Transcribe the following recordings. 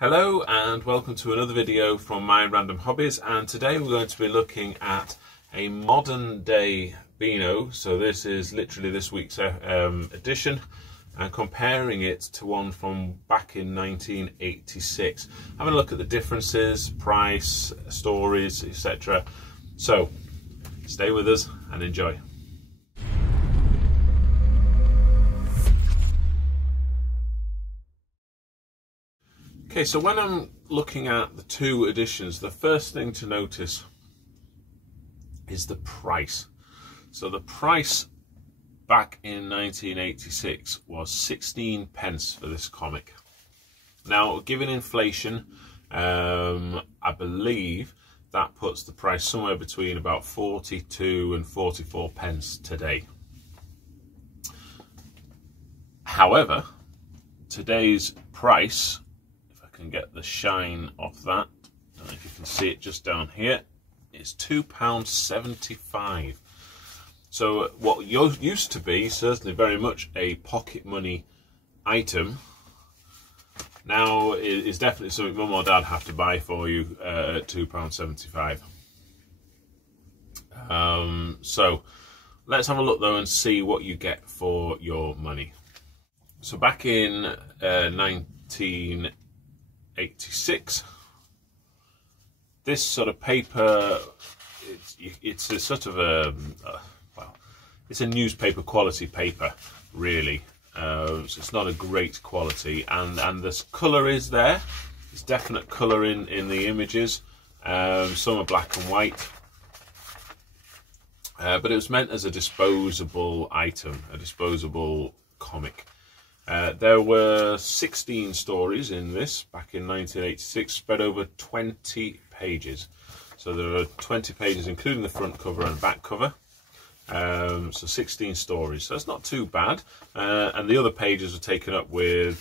Hello and welcome to another video from My Random Hobbies, and today we're going to be looking at a modern day Beano. So this is literally this week's edition, and comparing it to one from back in 1986. Having a look at the differences, price, stories, etc. So stay with us and enjoy. Okay, so when I'm looking at the two editions, the first thing to notice is the price. So the price back in 1986 was 16 pence for this comic. Now, given inflation, I believe that puts the price somewhere between about 42 and 44 pence today. However, today's price, can get the shine off that, I don't know if you can see it just down here, it's £2.75. So what used to be certainly very much a pocket money item now is definitely something mum or dad have to buy for you at £2.75. So let's have a look though and see what you get for your money. So back in 1986, this sort of paper, it's a sort of well, it's a newspaper quality paper, really. So it's not a great quality, and this colour is there. There's definite colour in the images. Some are black and white, but it was meant as a disposable item, a disposable comic. There were 16 stories in this back in 1986, spread over 20 pages. So there are 20 pages including the front cover and back cover. So 16 stories, so it's not too bad. And the other pages are taken up with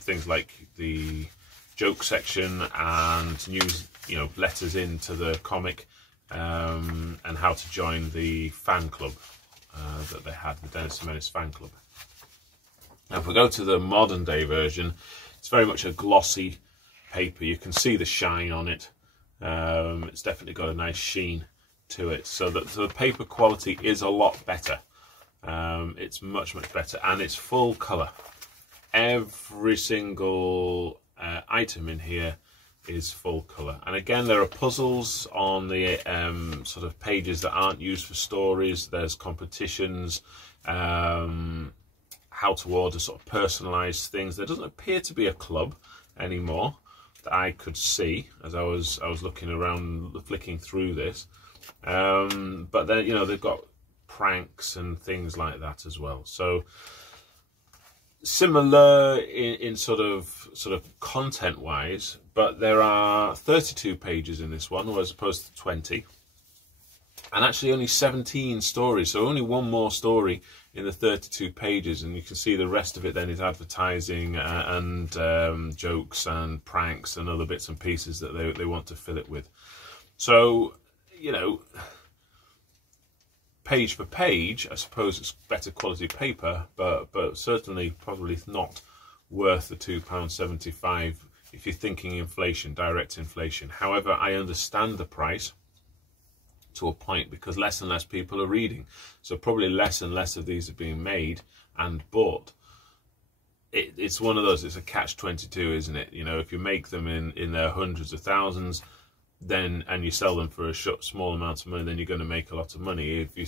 things like the joke section and news, letters into the comic, and how to join the fan club that they had, the Menace fan club. Now, if we go to the modern day version, it's very much a glossy paper. You can see the shine on it. It's definitely got a nice sheen to it. So the paper quality is a lot better. It's much better, and it's full colour. Every single item in here is full colour. And again, there are puzzles on the sort of pages that aren't used for stories. There's competitions. How to order sort of personalised things. There doesn't appear to be a club anymore that I could see as I was looking around, flicking through this. But then they've got pranks and things like that as well. So similar in sort of content wise, but there are 32 pages in this one as opposed to 20. And actually only 17 stories, so only one more story in the 32 pages, and you can see the rest of it then is advertising and jokes and pranks and other bits and pieces that they want to fill it with. So, page for page, I suppose it's better quality paper, but certainly probably not worth the £2.75 if you're thinking inflation, direct inflation. However, I understand the price to a point, because less and less people are reading, so probably less and less of these are being made and bought. It's one of those, it's a catch-22, isn't it? If you make them in their hundreds of thousands, then and you sell them for a small amount of money, then you're going to make a lot of money. If you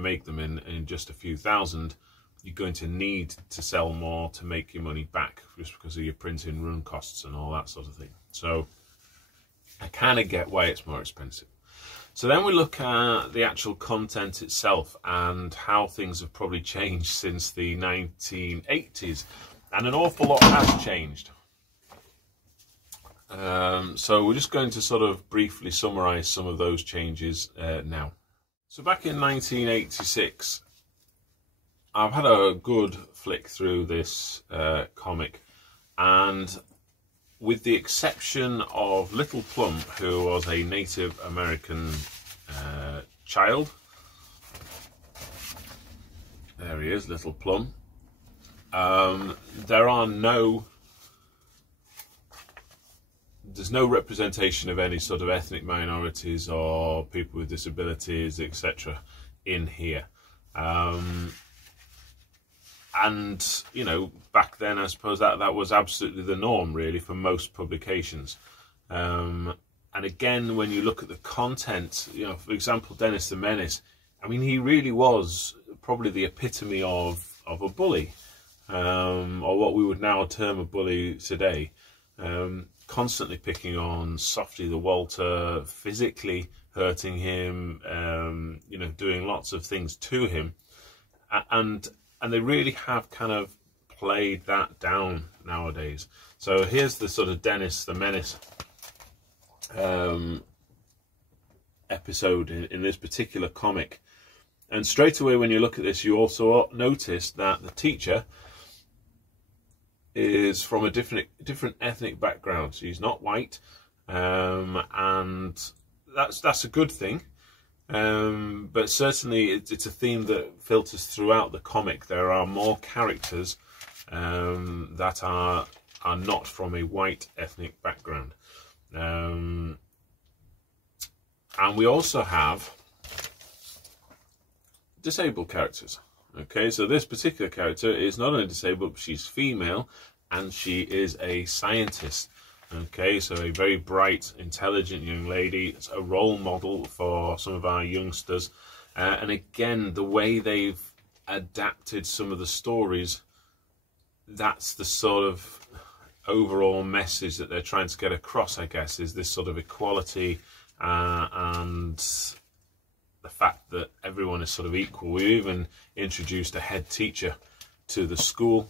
make them in just a few thousand, you're going to need to sell more to make your money back, just because of your printing run costs and all that sort of thing. So I kind of get why it's more expensive. So then we look at the actual content itself and how things have probably changed since the 1980s, and an awful lot has changed. So we're just going to sort of briefly summarise some of those changes now. So back in 1986, I've had a good flick through this comic, and with the exception of Little Plum, who was a Native American child. There he is, Little Plum. There are no there's no representation of any sort of ethnic minorities or people with disabilities, etc. in here. And, you know, back then, I suppose that was absolutely the norm, really, for most publications. And again, when you look at the content, you know, for example, Dennis the Menace, I mean, he really was probably the epitome of a bully, or what we would now term a bully today. Constantly picking on Softy the Walter, physically hurting him, you know, doing lots of things to him. And they really have kind of played that down nowadays. So here's the sort of Dennis the Menace episode in this particular comic. And straight away when you look at this, you also notice that the teacher is from a different ethnic background. So he's not white, and that's a good thing. But certainly it's a theme that filters throughout the comic. There are more characters that are not from a white ethnic background. And we also have disabled characters. Okay, so this particular character is not only disabled, but she's female, and she is a scientist. Okay, so a very bright, intelligent young lady. It's a role model for some of our youngsters. And again, the way they've adapted some of the stories, that's the sort of overall message that they're trying to get across, I guess, is this sort of equality and the fact that everyone is sort of equal. We even introduced a head teacher to the school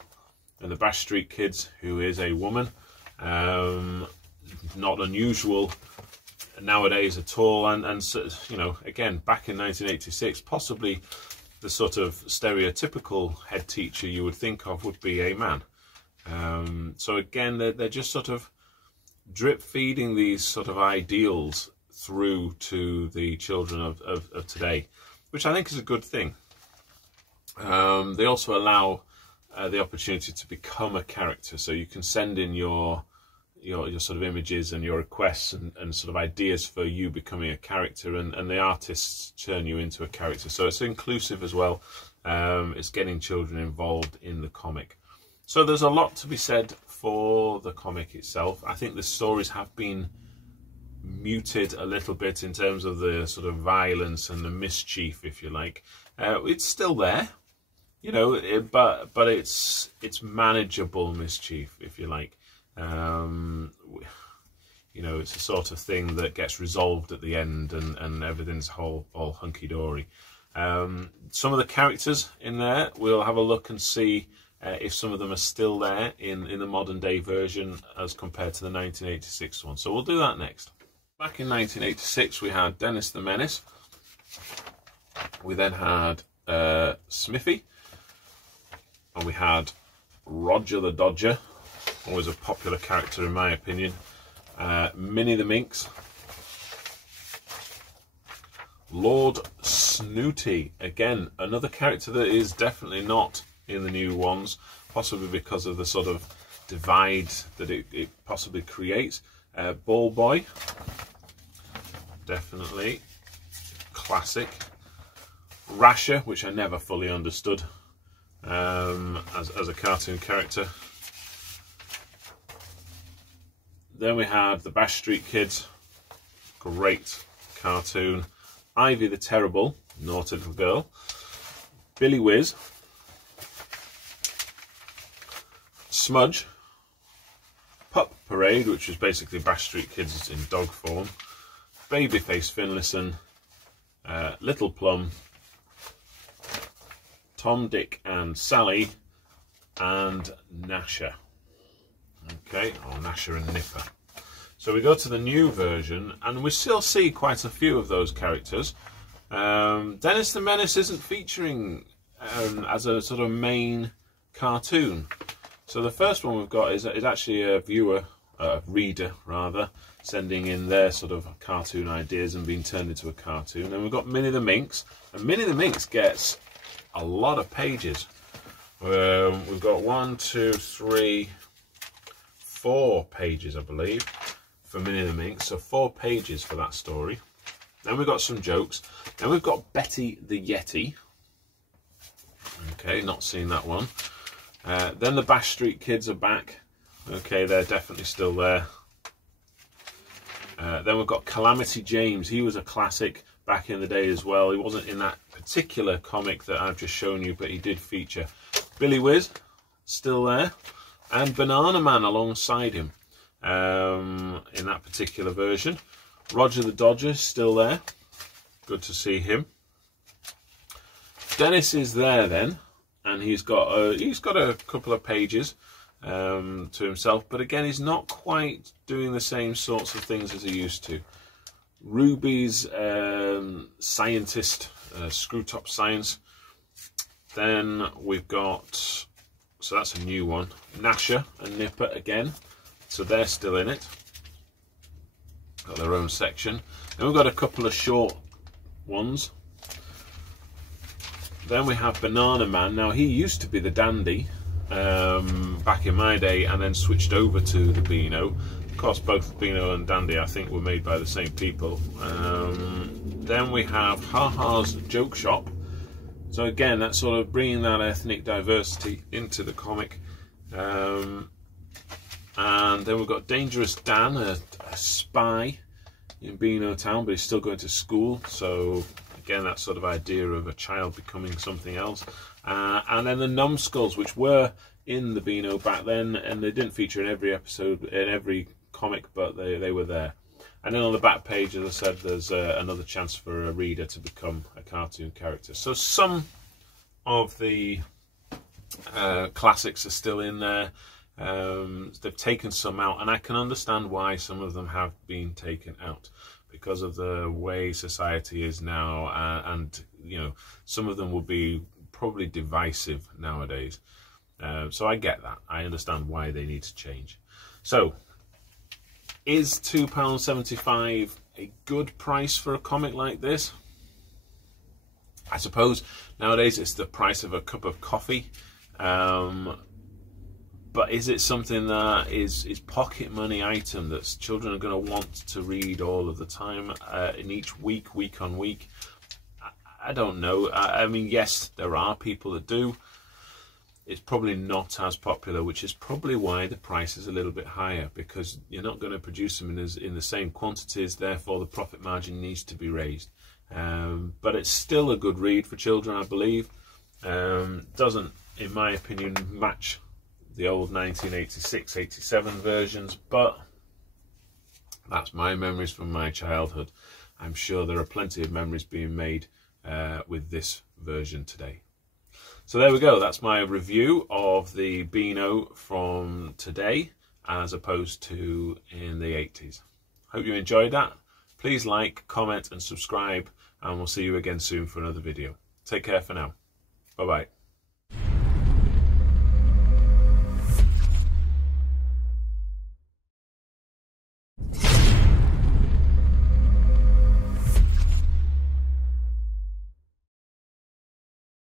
and the Bash Street Kids, who is a woman. Not unusual nowadays at all, and so, you know, again, back in 1986, possibly the sort of stereotypical head teacher you would think of would be a man. So again, they're just sort of drip feeding these sort of ideals through to the children of today, which I think is a good thing. They also allow the opportunity to become a character, so you can send in your sort of images and your requests and sort of ideas for you becoming a character, and the artists turn you into a character. So it's inclusive as well. It's getting children involved in the comic. So there's a lot to be said for the comic itself. I think the stories have been muted a little bit in terms of the sort of violence and the mischief, if you like. It's still there, you know, but it's manageable mischief, if you like. You know, it's a sort of thing that gets resolved at the end, and everything's all hunky-dory. Some of the characters in there, we'll have a look and see if some of them are still there in the modern day version as compared to the 1986 one. So we'll do that next. Back in 1986 we had Dennis the Menace. We then had Smithy, and we had Roger the Dodger, always a popular character in my opinion. Minnie the Minx, Lord Snooty, again another character that is definitely not in the new ones, possibly because of the sort of divide that it possibly creates. Ball Boy, definitely classic. Rasher, which I never fully understood as a cartoon character. Then we had the Bash Street Kids, great cartoon. Ivy the Terrible, naughty little girl. Billy Whiz, Smudge, Pup Parade, which was basically Bash Street Kids in dog form. Babyface Finlayson, Little Plum, Tom, Dick and Sally, and Nasher. Okay, or Nasher and Nipper. So we go to the new version, and we still see quite a few of those characters. Dennis the Menace isn't featuring as a sort of main cartoon. So the first one we've got is actually a reader rather, sending in their sort of cartoon ideas and being turned into a cartoon. Then we've got Minnie the Minx, and Minnie the Minx gets a lot of pages. We've got 1, 2, 3, 4 pages, I believe. for Minimum Inc. So 4 pages for that story. Then we've got some jokes. Then we've got Betty the Yeti. Okay, not seen that one. Then the Bash Street Kids are back. Okay, they're definitely still there. Then we've got Calamity James. He was a classic back in the day as well. He wasn't in that particular comic that I've just shown you, but he did feature. Billy Whiz, still there. And Banana Man alongside him in that particular version. Roger the Dodger, still there. Good to see him. Dennis is there then, and he's got a couple of pages to himself, but again, he's not quite doing the same sorts of things as he used to. Ruby's scientist, Screw Top Science. Then we've got, so that's a new one, Nasher and Nipper again, so they're still in it. Got their own section. Then we've got a couple of short ones. Then we have Banana Man. Now, he used to be the Dandy back in my day, and then switched over to the Beano. Of course, both Beano and Dandy, I think, were made by the same people. Then we have Ha Ha's Joke Shop. So again, that's sort of bringing that ethnic diversity into the comic. And then we've got Dangerous Dan, a spy in Beano Town, but he's still going to school. So again, that sort of idea of a child becoming something else. And then the Numbskulls, which were in the Beano back then, and they didn't feature in every episode, in every comic, but they were there. And then on the back page, as I said, there's another chance for a reader to become a cartoon character. So some of the classics are still in there. They've taken some out, and I can understand why some of them have been taken out, because of the way society is now, and you know, some of them will be probably divisive nowadays. So I get that. I understand why they need to change. So, is £2.75 a good price for a comic like this? I suppose nowadays it's the price of a cup of coffee. But is it something that is pocket money item that children are going to want to read all of the time, in each week on week? I don't know. I mean, yes, there are people that do. It's probably not as popular, which is probably why the price is a little bit higher, because you're not going to produce them in the same quantities, therefore the profit margin needs to be raised. But it's still a good read for children, I believe. Doesn't, in my opinion, match the old 1986-87 versions, but that's my memories from my childhood. I'm sure there are plenty of memories being made with this version today. So there we go, that's my review of the Beano from today as opposed to in the 80s. Hope you enjoyed that. Please like, comment and subscribe, and we'll see you again soon for another video. Take care for now. Bye bye.